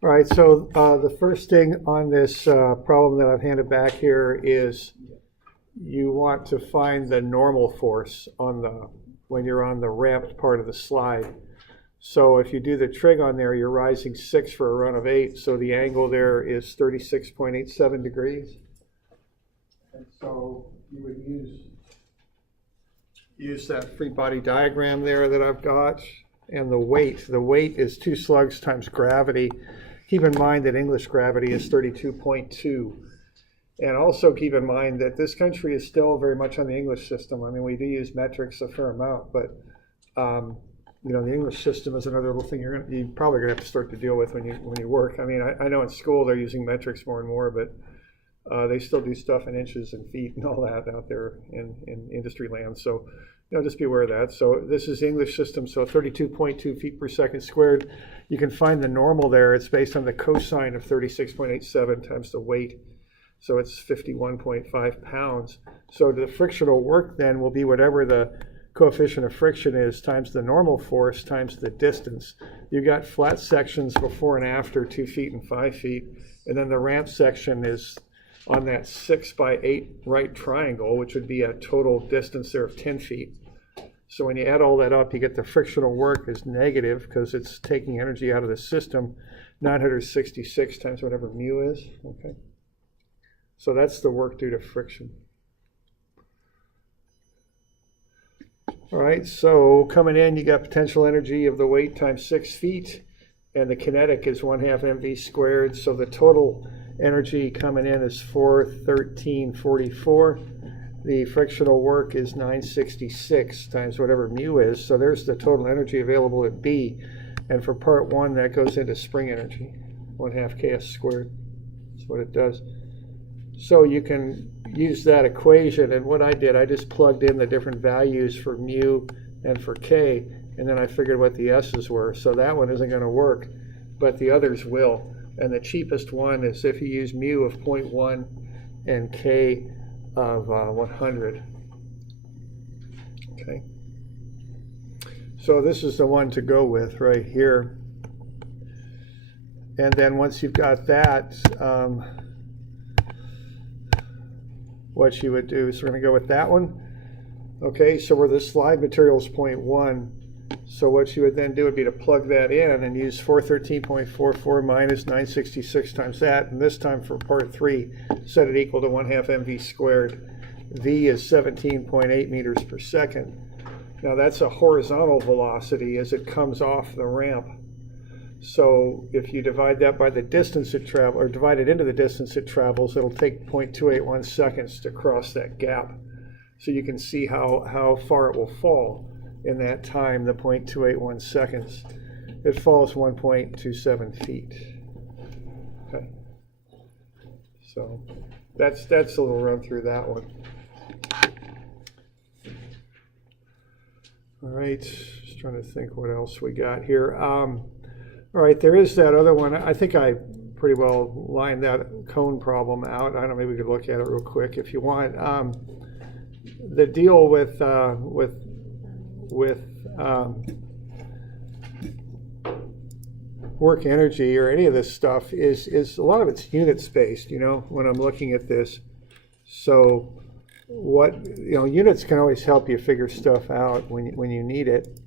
All right, so the first thing on this problem that I've handed back here is you want to find the normal force on when you're on the ramped part of the slide. So if you do the trig on there, you're rising 6 for a run of 8, so the angle there is 36.87 degrees. And so you would use that free body diagram there that I've got, and the weight is 2 slugs times gravity. Keep in mind that English gravity is 32.2. And also keep in mind that this country is still very much on the English system. I mean, we do use metrics a fair amount, but you know, the English system is another little thing you're probably gonna have to start to deal with when you work. I mean, I know in school they're using metrics more and more, but they still do stuff in inches and feet and all that out there in industry land. So, you know, just be aware of that. So this is the English system, so 32.2 feet per second squared. You can find the normal there. It's based on the cosine of 36.87 times the weight. So it's 51.5 pounds. So the frictional work then will be whatever the coefficient of friction is times the normal force times the distance. You've got flat sections before and after 2 feet and 5 feet. And then the ramp section is on that 6 by 8 right triangle, which would be a total distance there of 10 feet. So when you add all that up, you get the frictional work is negative because it's taking energy out of the system, 966 times whatever mu is. Okay. So that's the work due to friction. All right, so coming in, you got potential energy of the weight times 6 feet, and the kinetic is 1/2 mv squared. So the total energy coming in is 413.44. The frictional work is 966 times whatever mu is. So there's the total energy available at B. And for part 1, that goes into spring energy, 1/2 ks squared. That's what it does. So you can use that equation, and what I did, I just plugged in the different values for mu and for k, and then I figured what the s's were. So that one isn't going to work, but the others will. And the cheapest one is if you use mu of 0.1 and k of 100. Okay. So this is the one to go with right here. And then once you've got that, what you would do is we're going to go with that one. Okay, so where the slide material is 0.1, so what you would then do would be to plug that in and use 413.44 minus 966 times that, and this time for part 3, set it equal to 1/2 mv squared. V is 17.8 meters per second. Now that's a horizontal velocity as it comes off the ramp. So if you divide that by the distance it travels, or divide it into the distance it travels, it'll take 0.281 seconds to cross that gap. So you can see how far it will fall in that time, the 0.281 seconds. It falls 1.27 feet. Okay. So that's a little run through that one. All right, just trying to think what else we got here. All right, there is that other one. I think I pretty well lined that cone problem out. I don't know, maybe we could look at it real quick if you want. The deal with work energy or any of this stuff is a lot of it's units based, you know, when I'm looking at this. So units can always help you figure stuff out when you need it.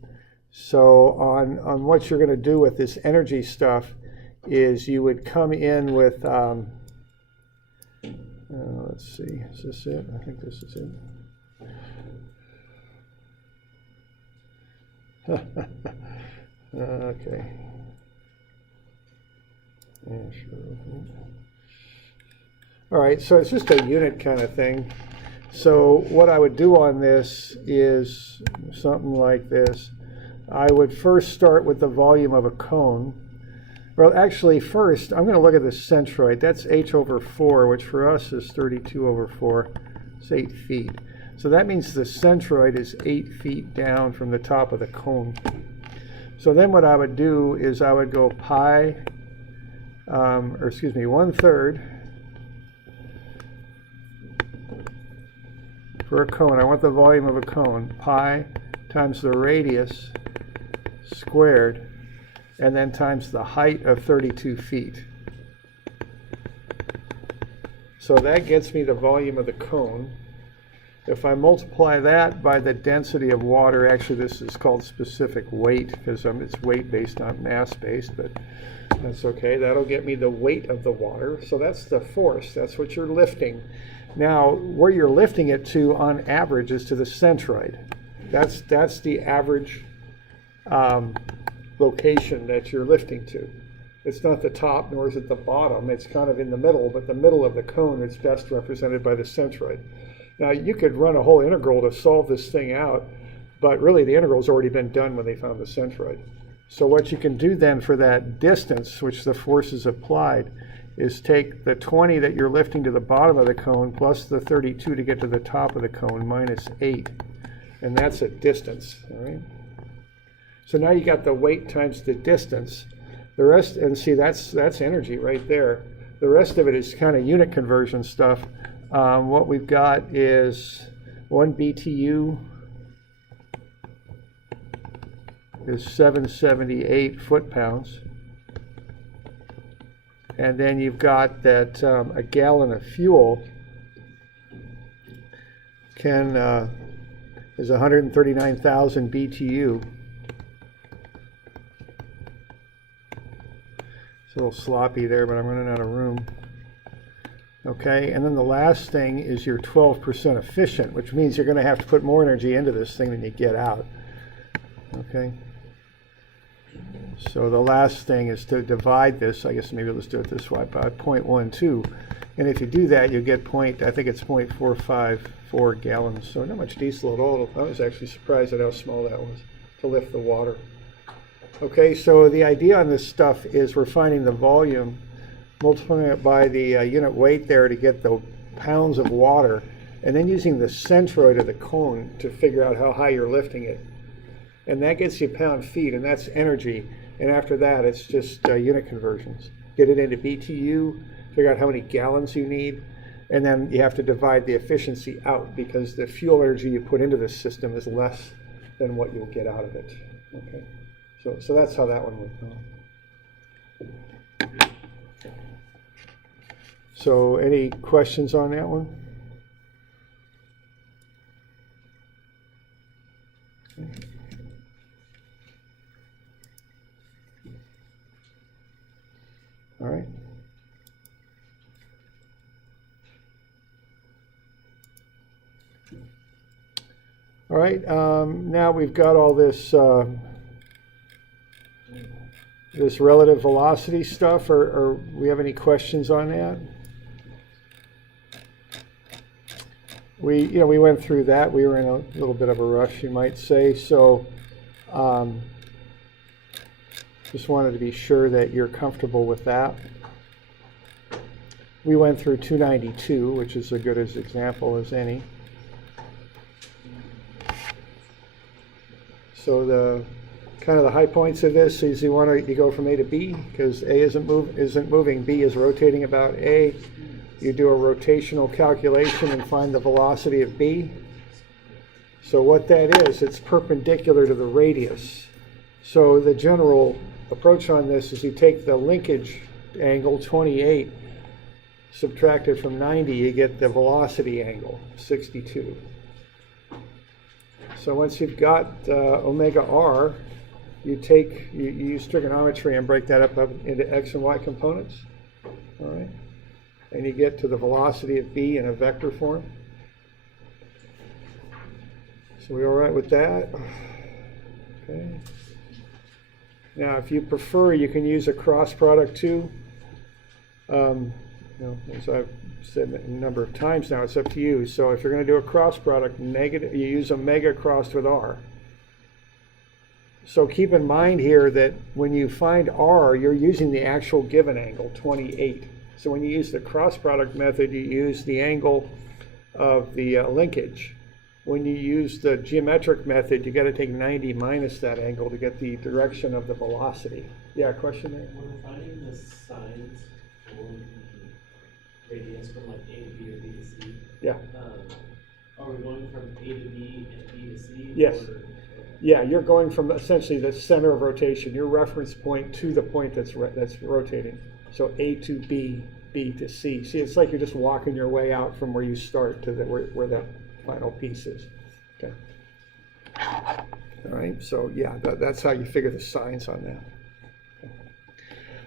So on what you're going to do with this energy stuff is you would come in with, let's see, is this it? I think this is it. Okay. Yeah, sure. All right, so it's just a unit kind of thing. So what I would do on this is something like this. I would first start with the volume of a cone. Well, actually, first, I'm going to look at the centroid. That's h over 4, which for us is 32 over 4. It's 8 feet. So that means the centroid is 8 feet down from the top of the cone. So then what I would do is I would go pi, 1/3 for a cone. I want the volume of a cone, pi times the radius squared, and then times the height of 32 feet. So that gets me the volume of the cone. If I multiply that by the density of water, actually this is called specific weight because it's weight based, not mass based, but that's okay. That'll get me the weight of the water. So that's the force. That's what you're lifting. Now, where you're lifting it to on average is to the centroid. That's the average location that you're lifting to. It's not the top, nor is it the bottom. It's kind of in the middle, but the middle of the cone is best represented by the centroid. Now, you could run a whole integral to solve this thing out, but really the integral's already been done when they found the centroid. So what you can do then for that distance, which the force is applied, is take the 20 that you're lifting to the bottom of the cone plus the 32 to get to the top of the cone minus 8. And that's a distance, all right? So now you got the weight times the distance. The rest, and see, that's energy right there. The rest of it is kind of unit conversion stuff. What we've got is 1 BTU is 778 foot-pounds. And then you've got that a gallon of fuel is 139,000 BTU. It's a little sloppy there, but I'm running out of room. Okay, and then the last thing is your 12% efficient, which means you're going to have to put more energy into this thing than you get out. Okay. So the last thing is to divide this, I guess maybe let's do it this way, by 0.12. And if you do that, you get I think it's 0.454 gallons. So not much diesel at all. I was actually surprised at how small that was to lift the water. Okay, so the idea on this stuff is we're finding the volume, multiplying it by the unit weight there to get the pounds of water, and then using the centroid of the cone to figure out how high you're lifting it. And that gets you pound-feet, and that's energy. And after that, it's just unit conversions. Get it into BTU, figure out how many gallons you need, and then you have to divide the efficiency out because the fuel energy you put into this system is less than what you'll get out of it. Okay, so that's how that one would go. So any questions on that one? Okay. All right. All right. Now we've got all this this relative velocity stuff. Or we have any questions on that? We went through that. We were in a little bit of a rush, you might say. So. Just wanted to be sure that you're comfortable with that. We went through 292, which is as good an example as any. So the kind of the high points of this is you go from A to B because A isn't moving, B is rotating about A. You do a rotational calculation and find the velocity of B. So what that is, it's perpendicular to the radius. So the general approach on this is you take the linkage angle 28, subtract it from 90, you get the velocity angle 62. So once you've got omega r, you use trigonometry and break that up into x and y components. All right, and you get to the velocity of b in a vector form. So we all right with that? Okay. Now, if you prefer, you can use a cross product too. As I've said a number of times now, it's up to you. So if you're going to do a cross product, you use omega crossed with r. So keep in mind here that when you find r, you're using the actual given angle, 28. So when you use the cross product method, you use the angle of the linkage. When you use the geometric method, you got to take 90 minus that angle to get the direction of the velocity. Yeah, question there? When finding the signs for the radius from like A to B or B to C, Yeah. Are we going from A to B and B to C? Yes. Or, Yeah, you're going from essentially the center of rotation, your reference point to the point that's rotating. So A to B, B to C. See, it's like you're just walking your way out from where you start to where that final piece is. Okay. All right, so yeah, that's how you figure the signs on that.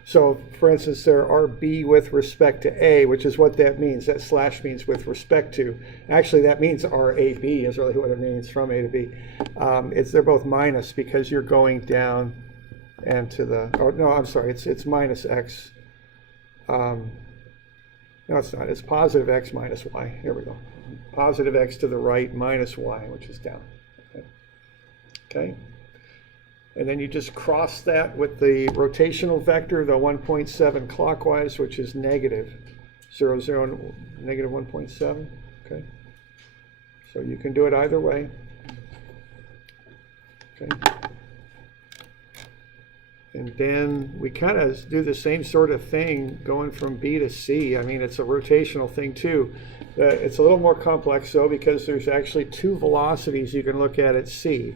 So, for instance, there are B with respect to A, which is what that means. That slash means with respect to. Actually, that means RAB is really what it means, from A to B. They're both minus because you're going down and to the, oh, no, I'm sorry, it's minus X. No, it's not. It's positive X minus Y. Here we go. Positive X to the right minus Y, which is down. Okay. And then you just cross that with the rotational vector, the 1.7 clockwise, which is negative 0, 0, negative 1.7. Okay. So you can do it either way. Okay. And then we kind of do the same sort of thing going from B to C. I mean, it's a rotational thing too. It's a little more complex though, because there's actually two velocities you can look at C.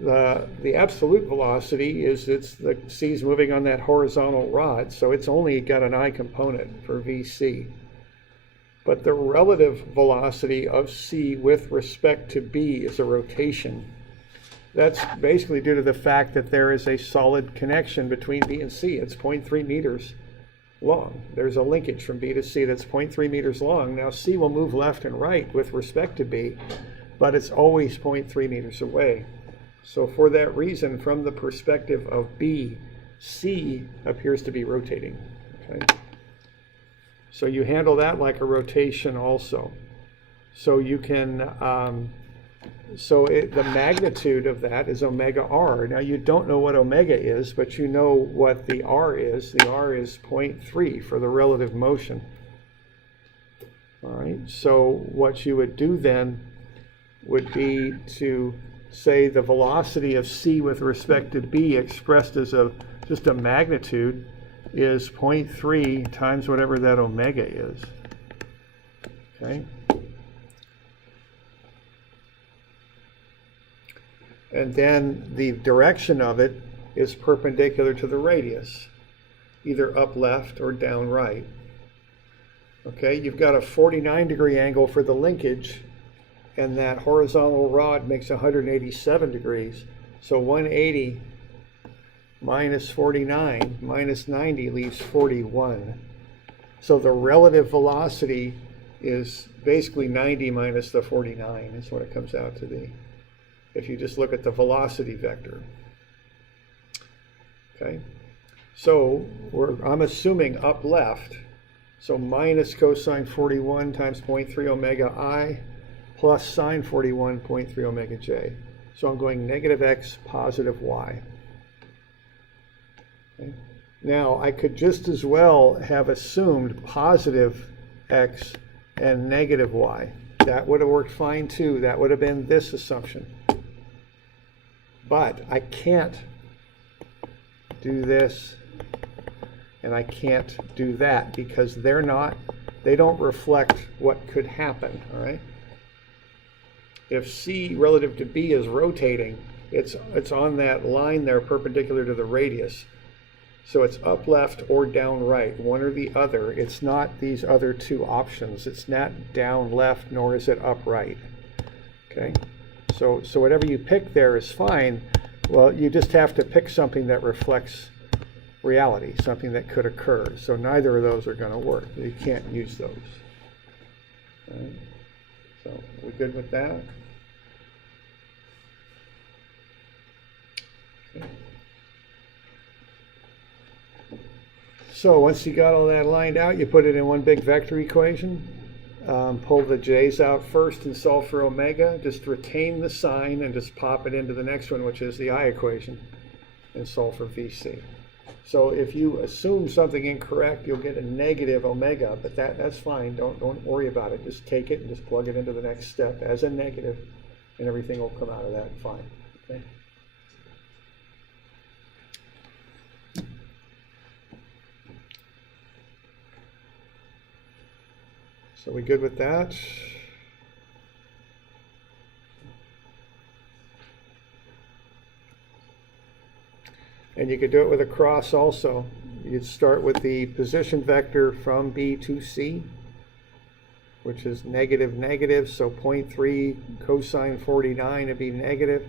The absolute velocity is the C's moving on that horizontal rod, so it's only got an I component for VC. But the relative velocity of C with respect to B is a rotation. That's basically due to the fact that there is a solid connection between B and C. It's 0.3 meters long. There's a linkage from B to C that's 0.3 meters long. Now C will move left and right with respect to B, but it's always 0.3 meters away. So for that reason, from the perspective of B, C appears to be rotating. Okay? So you handle that like a rotation also. So you can, the magnitude of that is omega r. Now you don't know what omega is, but you know what the r is. The r is 0.3 for the relative motion. All right, so what you would do then would be to say the velocity of C with respect to B expressed as just a magnitude is 0.3 times whatever that omega is. Okay. And then the direction of it is perpendicular to the radius, either up left or down right. Okay, you've got a 49-degree angle for the linkage, and that horizontal rod makes 187 degrees. So 180 minus 49 minus 90 leaves 41. So the relative velocity is basically 90 minus the 49 is what it comes out to be, if you just look at the velocity vector. Okay, so I'm assuming up left, so minus cosine 41 times 0.3 omega I plus sine 41.3 omega j. So I'm going negative x, positive y. Okay. Now I could just as well have assumed positive x and negative y. That would have worked fine too. That would have been this assumption. But I can't do this and I can't do that because they don't reflect what could happen, all right? If C relative to B is rotating, it's on that line there perpendicular to the radius. So it's up left or down right, one or the other. It's not these other two options. It's not down left nor is it up right. Okay? So whatever you pick there is fine. Well, you just have to pick something that reflects reality, something that could occur. So neither of those are going to work. You can't use those. All right? So we good with that? Okay. So once you got all that lined out, you put it in one big vector equation. Pull the j's out first and solve for omega. Just retain the sign and just pop it into the next one, which is the I equation, and solve for VC. So if you assume something incorrect, you'll get a negative omega, but that's fine. Don't worry about it. Just take it and just plug it into the next step as a negative, and everything will come out of that fine. Okay? So we good with that? And you could do it with a cross also. You'd start with the position vector from B to C, which is negative, negative, so 0.3 cosine 49 would be negative,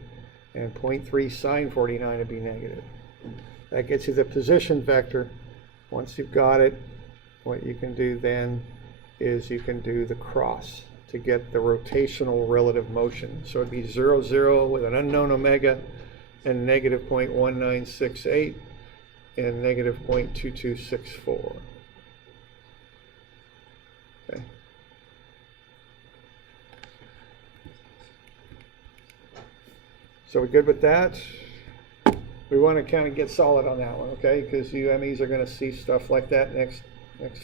and 0.3 sine 49 would be negative. That gets you the position vector. Once you've got it, what you can do then is you can do the cross to get the rotational relative motion. So it'd be 0, 0 with an unknown omega, and negative 0.1968, and negative 0.2264. Okay. So we're good with that? We want to kind of get solid on that one, okay? Because UMEs are going to see stuff like that next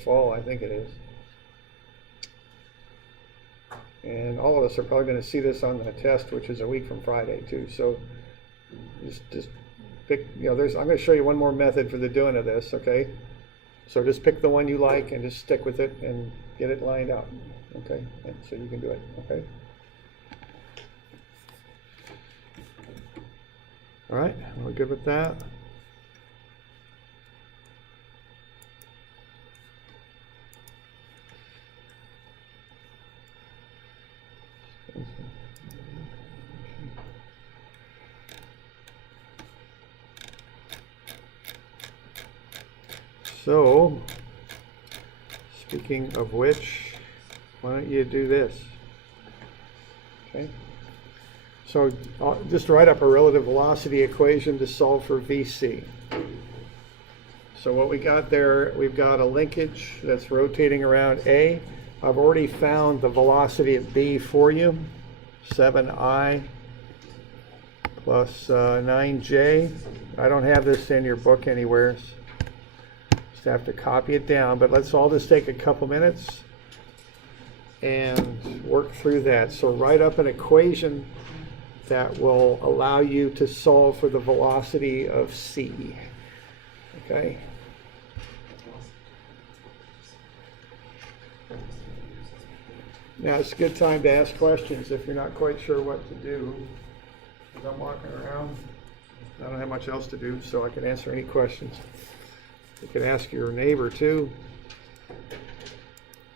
fall, I think it is. And all of us are probably going to see this on the test, which is a week from Friday too. So just pick, I'm going to show you one more method for the doing of this, okay? So just pick the one you like and just stick with it and get it lined up, okay? And so you can do it, okay? All right, we're good with that. So, speaking of which, why don't you do this? Okay. So just write up a relative velocity equation to solve for VC. So what we got there, we've got a linkage that's rotating around A. I've already found the velocity at B for you, 7I plus 9J. I don't have this in your book anywhere. Just have to copy it down, but let's all just take a couple minutes and work through that. So write up an equation that will allow you to solve for the velocity of C. Okay? Now it's a good time to ask questions if you're not quite sure what to do. As I'm walking around, I don't have much else to do, so I can answer any questions. You can ask your neighbor too.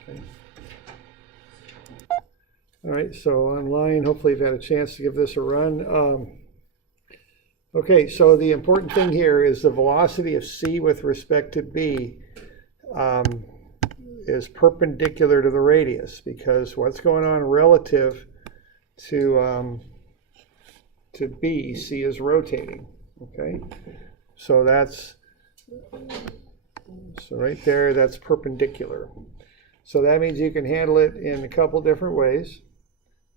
Okay. All right, so online, hopefully you've had a chance to give this a run. Okay, so the important thing here is the velocity of C with respect to B is perpendicular to the radius, because what's going on relative to B, C is rotating, okay? So right there, that's perpendicular. So that means you can handle it in a couple different ways.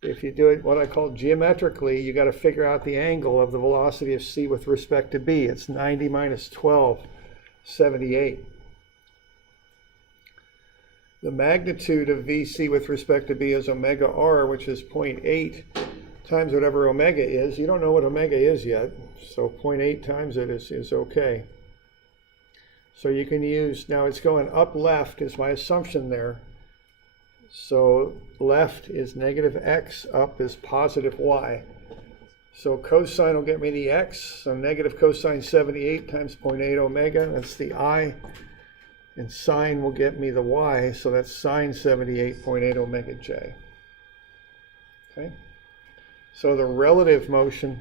If you do it what I call geometrically, you got to figure out the angle of the velocity of C with respect to B. It's 90 minus 12, 78. The magnitude of VC with respect to B is omega r, which is 0.8 times whatever omega is. You don't know what omega is yet, so 0.8 times it is okay. So you can use, now it's going up left is my assumption there. So left is negative x, up is positive y. So cosine will get me the x, so negative cosine 78 times 0.8 omega, that's the I. And sine will get me the y, so that's sine 78.8 omega j. Okay? So the relative motion,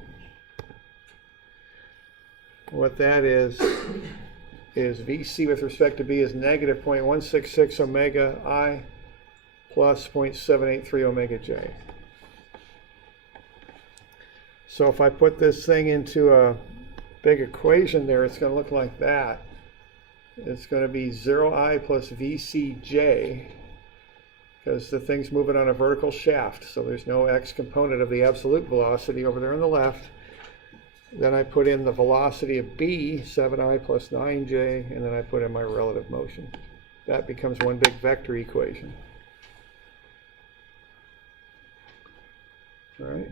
what that is VC with respect to B is negative 0.166 omega I plus 0.783 omega j. So if I put this thing into a big equation there, it's going to look like that. It's going to be 0I plus VCJ, because the thing's moving on a vertical shaft, so there's no x component of the absolute velocity over there on the left. Then I put in the velocity of B, 7I plus 9J, and then I put in my relative motion. That becomes one big vector equation. All right.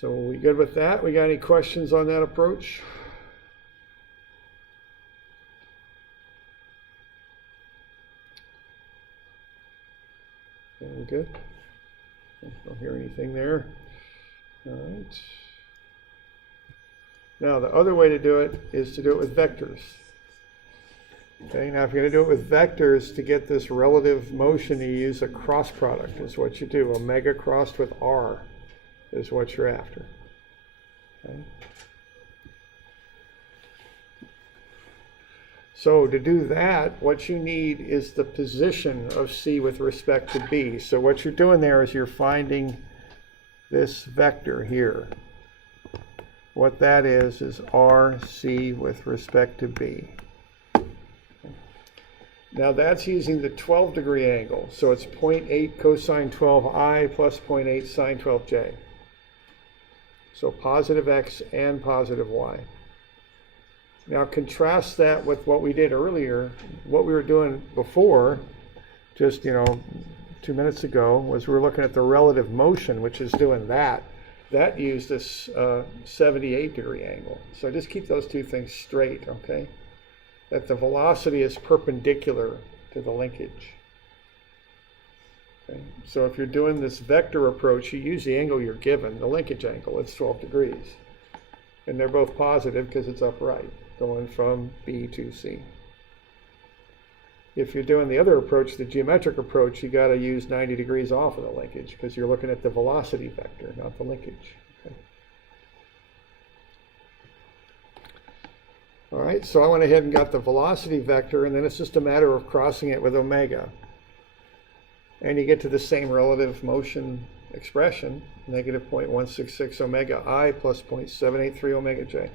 So are we good with that? We got any questions on that approach? Okay, we good? I don't hear anything there. All right. Now, the other way to do it is to do it with vectors. Okay, now if you're going to do it with vectors, to get this relative motion, you use a cross product, is what you do. Omega crossed with r is what you're after. Okay. So to do that, what you need is the position of C with respect to B. So what you're doing there is you're finding this vector here. What that is RC with respect to B. Now that's using the 12-degree angle. So it's 0.8 cosine 12I plus 0.8 sine 12J. So positive X and positive Y. Now contrast that with what we did earlier. What we were doing before, just 2 minutes ago, was we were looking at the relative motion, which is doing that. That used this 78-degree angle. So just keep those two things straight, okay? That the velocity is perpendicular to the linkage. Okay? So if you're doing this vector approach, you use the angle you're given, the linkage angle. It's 12 degrees. And they're both positive because it's upright, going from B to C. If you're doing the other approach, the geometric approach, you got to use 90 degrees off of the linkage because you're looking at the velocity vector, not the linkage. Okay. All right, so I went ahead and got the velocity vector, and then it's just a matter of crossing it with omega. And you get to the same relative motion expression, negative 0.166 omega I plus 0.783 omega J.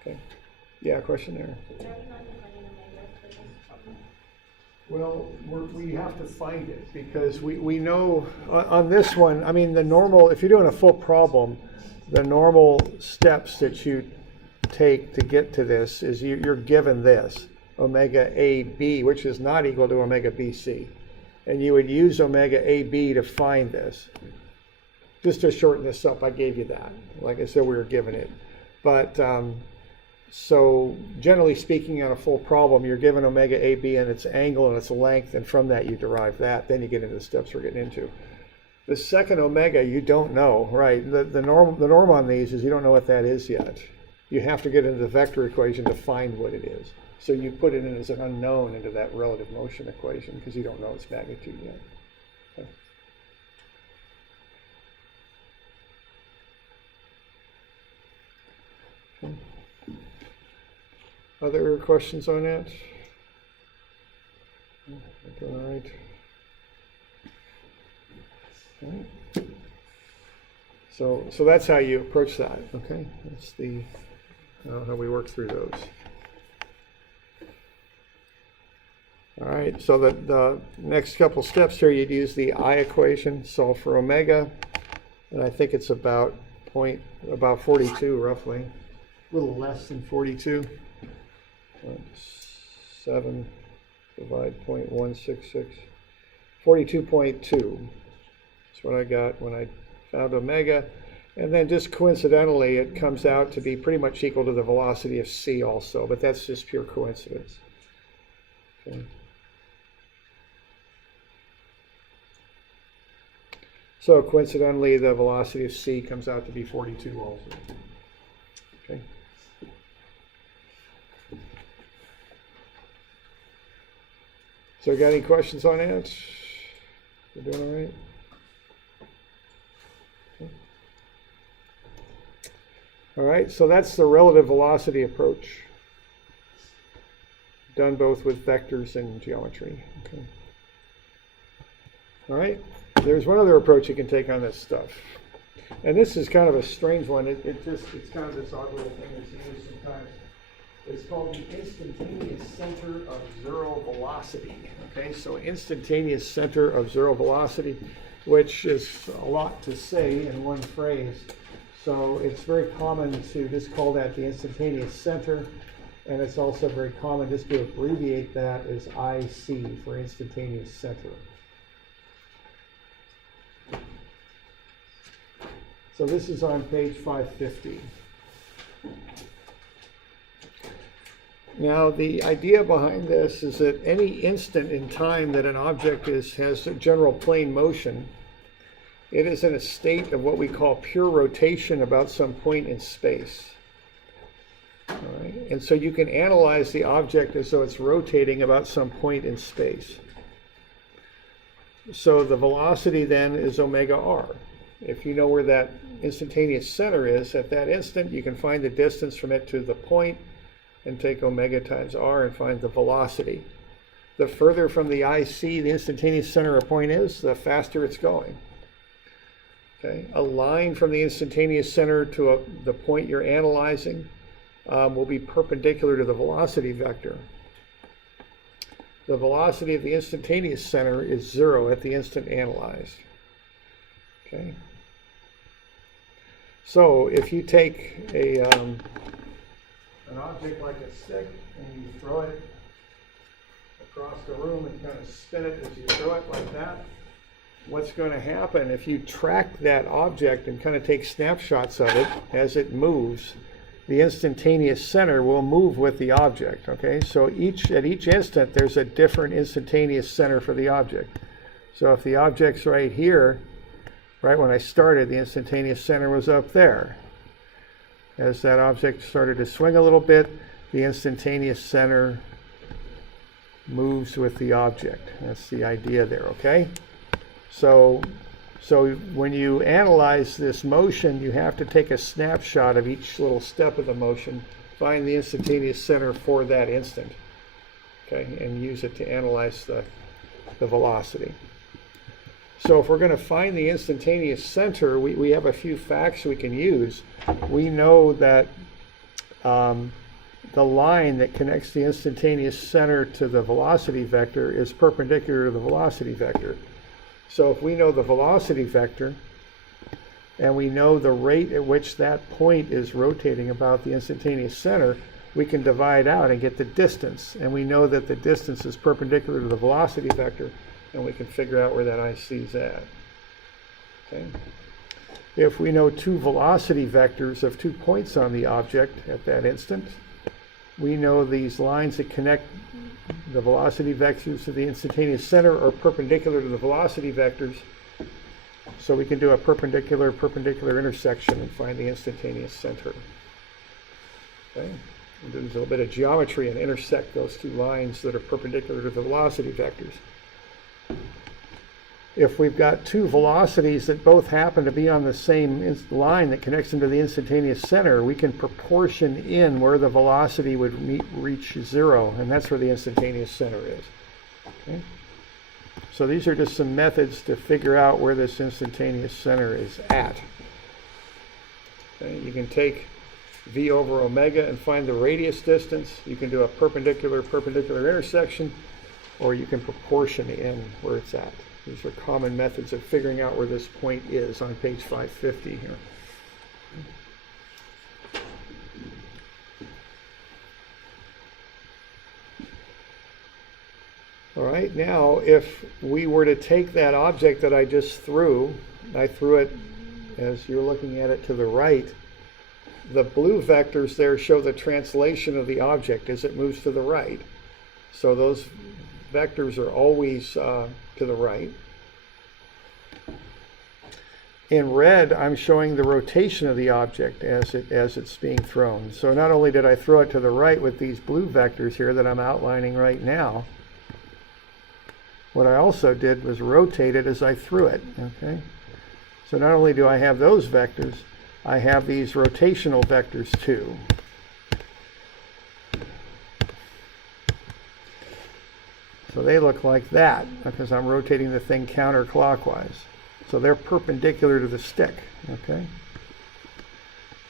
Okay. Yeah, question there. Well, we have to find it because we know on this one, I mean, the normal, if you're doing a full problem, the normal steps that you take to get to this is you're given this, omega AB, which is not equal to omega BC. And you would use omega AB to find this. Just to shorten this up, I gave you that. Like I said, we were given it. But so generally speaking, on a full problem, you're given omega AB and its angle and its length, and from that you derive that. Then you get into the steps we're getting into. The second omega, you don't know, right? The norm on these is you don't know what that is yet. You have to get into the vector equation to find what it is. So you put it in as an unknown into that relative motion equation because you don't know its magnitude yet. Okay. Okay. Other questions on that? All right. Okay. So that's how you approach that. Okay, that's the how we work through those. All right. So the next couple steps here, you'd use the I equation, solve for omega, and I think it's about 42 roughly, a little less than 42. 7 divide 0.166, 42.2. That's what I got when I found omega. And then just coincidentally, it comes out to be pretty much equal to the velocity of C also, but that's just pure coincidence. Okay. So coincidentally, the velocity of C comes out to be 42 also. Okay. So got any questions on that? We're doing all right? Okay. All right, so that's the relative velocity approach. Done both with vectors and geometry. Okay. All right, there's one other approach you can take on this stuff. And this is kind of a strange one. It's kind of this odd little thing that's used sometimes. It's called the Instantaneous Center of Zero Velocity. Okay, so Instantaneous Center of Zero Velocity, which is a lot to say in one phrase. So it's very common to just call that the Instantaneous Center, and it's also very common just to abbreviate that as IC for Instantaneous Center. So this is on page 550. Now, the idea behind this is that any instant in time that an object has a general plane motion, it is in a state of what we call pure rotation about some point in space. And so you can analyze the object as though it's rotating about some point in space. So the velocity then is omega r. If you know where that instantaneous center is, at that instant you can find the distance from it to the point and take omega times r and find the velocity. The further from the IC the instantaneous center of a point is, the faster it's going. Okay? A line from the instantaneous center to the point you're analyzing will be perpendicular to the velocity vector. The velocity of the instantaneous center is 0 at the instant analyzed. Okay? So if you take an object like a stick and you throw it across the room and kind of spin it as you throw it like that, what's going to happen if you track that object and kind of take snapshots of it as it moves, the instantaneous center will move with the object. Okay, so at each instant there's a different instantaneous center for the object. So if the object's right here, right when I started, the instantaneous center was up there. As that object started to swing a little bit, the instantaneous center moves with the object. That's the idea there, okay? So when you analyze this motion, you have to take a snapshot of each little step of the motion, find the instantaneous center for that instant, okay, and use it to analyze the velocity. So if we're going to find the instantaneous center, we have a few facts we can use. We know that the line that connects the instantaneous center to the velocity vector is perpendicular to the velocity vector. So if we know the velocity vector, and we know the rate at which that point is rotating about the instantaneous center, we can divide out and get the distance. And we know that the distance is perpendicular to the velocity vector, and we can figure out where that IC is at. Okay. If we know two velocity vectors of 2 points on the object at that instant, we know these lines that connect the velocity vectors to the instantaneous center are perpendicular to the velocity vectors. So we can do a perpendicular intersection and find the instantaneous center. Okay. We'll do a little bit of geometry and intersect those two lines that are perpendicular to the velocity vectors. If we've got two velocities that both happen to be on the same line that connects them to the instantaneous center, we can proportion in where the velocity would reach 0, and that's where the instantaneous center is. Okay? So these are just some methods to figure out where this instantaneous center is at. Okay? You can take v over omega and find the radius distance. You can do a perpendicular intersection, or you can proportion in where it's at. These are common methods of figuring out where this point is on page 550 here. All right, now if we were to take that object that I just threw, I threw it as you're looking at it to the right, the blue vectors there show the translation of the object as it moves to the right. So those vectors are always to the right. In red, I'm showing the rotation of the object as it's being thrown. So not only did I throw it to the right with these blue vectors here that I'm outlining right now, what I also did was rotate it as I threw it. Okay? So not only do I have those vectors, I have these rotational vectors too. So they look like that because I'm rotating the thing counterclockwise. So they're perpendicular to the stick. Okay?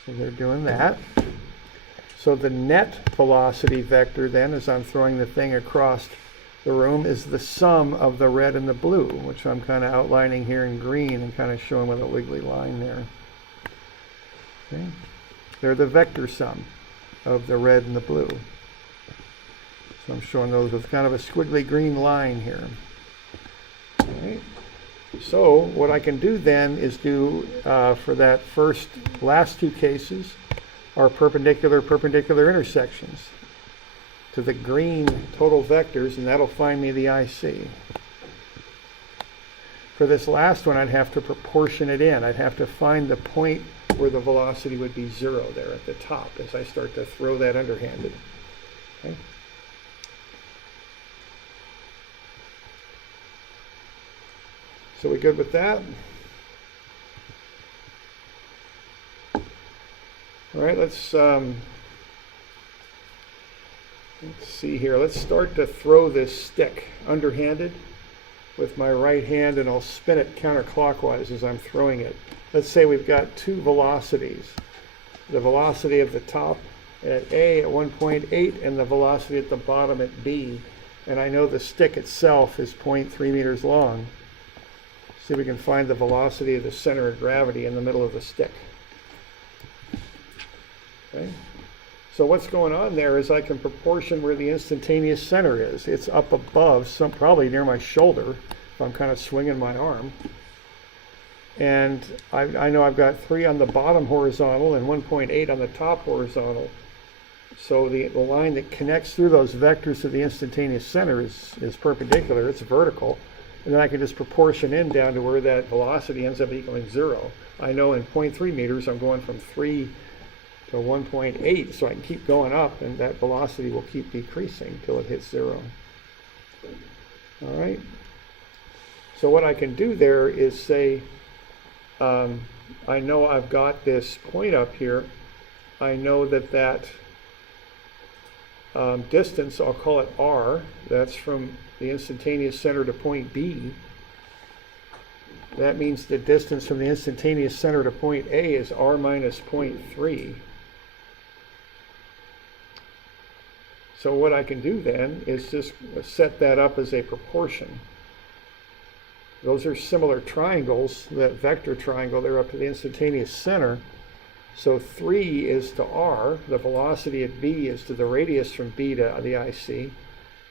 So they're doing that. So the net velocity vector then, as I'm throwing the thing across the room, is the sum of the red and the blue, which I'm kind of outlining here in green and kind of showing with a wiggly line there. Okay? They're the vector sum of the red and the blue. So I'm showing those with kind of a squiggly green line here. Okay. So what I can do then is do, for that last two cases, are perpendicular intersections to the green total vectors, and that'll find me the IC. For this last one, I'd have to proportion it in. I'd have to find the point where the velocity would be 0 there at the top as I start to throw that underhanded. Okay. So we good with that? All right, let's see here. Let's start to throw this stick underhanded with my right hand, and I'll spin it counterclockwise as I'm throwing it. Let's say we've got two velocities. The velocity of the top at A at 1.8 and the velocity at the bottom at B. And I know the stick itself is 0.3 meters long. See if we can find the velocity of the center of gravity in the middle of the stick. Okay. So what's going on there is I can proportion where the instantaneous center is. It's up above, probably near my shoulder, if I'm kind of swinging my arm. And I know I've got 3 on the bottom horizontal and 1.8 on the top horizontal. So the line that connects through those vectors to the instantaneous center is perpendicular, it's vertical. And then I can just proportion in down to where that velocity ends up equaling 0. I know in 0.3 meters I'm going from 3 to 1.8, so I can keep going up, and that velocity will keep decreasing until it hits 0. All right. So what I can do there is say, I know I've got this point up here. I know that distance, I'll call it R. That's from the instantaneous center to point B. That means the distance from the instantaneous center to point A is R minus 0.3. So what I can do then is just set that up as a proportion. Those are similar triangles, that vector triangle, they're up to the instantaneous center. So 3 is to R, the velocity at B is to the radius from B to the IC,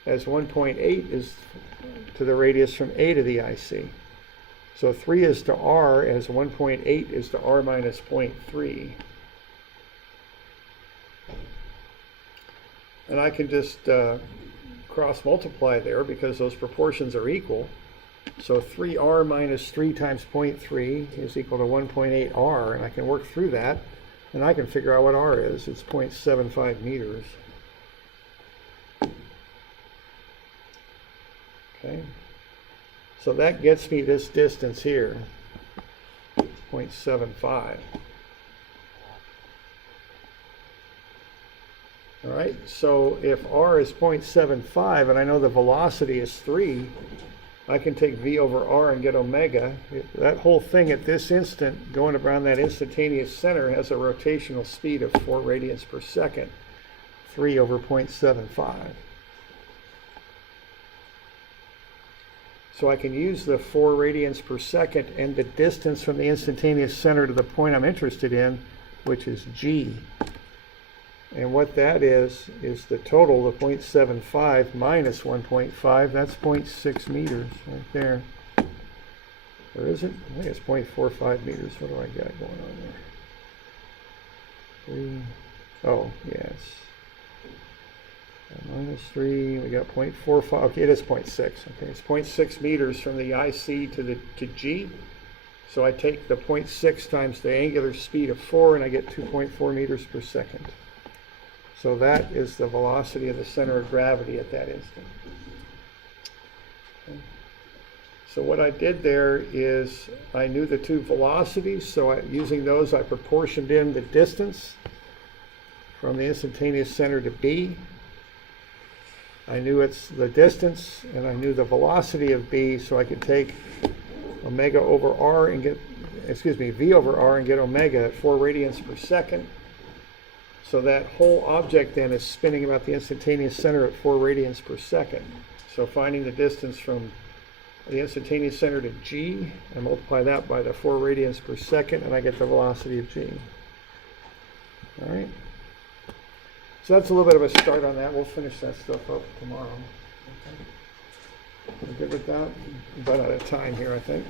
as 1.8 is to the radius from A to the IC. So 3 is to R as 1.8 is to R minus 0.3. And I can just cross multiply there because those proportions are equal. So 3R minus 3 times 0.3 is equal to 1.8R, and I can work through that, and I can figure out what R is. It's 0.75 meters. Okay. So that gets me this distance here, 0.75. All right, so if R is 0.75 and I know the velocity is 3, I can take V over R and get omega. That whole thing at this instant, going around that instantaneous center, has a rotational speed of 4 radians per second, 3 over 0.75. So I can use the 4 radians per second and the distance from the instantaneous center to the point I'm interested in, which is G. And what that is the total, the 0.75 minus 1.5, that's 0.6 meters right there. Or is it? I think it's 0.45 meters. What do I got going on there? 3. Oh, yes. Minus 3, we got 0.45. Okay, it is 0.6. Okay, it's 0.6 meters from the IC to G. So I take the 0.6 times the angular speed of 4, and I get 2.4 meters per second. So that is the velocity of the center of gravity at that instant. Okay. So what I did there is I knew the two velocities, so using those I proportioned in the distance from the instantaneous center to B. I knew it's the distance, and I knew the velocity of B, so I could take omega over R and get, V over R and get omega at 4 radians per second. So that whole object then is spinning about the instantaneous center at 4 radians per second. So finding the distance from the instantaneous center to G, I multiply that by the 4 radians per second, and I get the velocity of G. All right. So that's a little bit of a start on that. We'll finish that stuff up tomorrow. Okay. We're good with that? About out of time here, I think.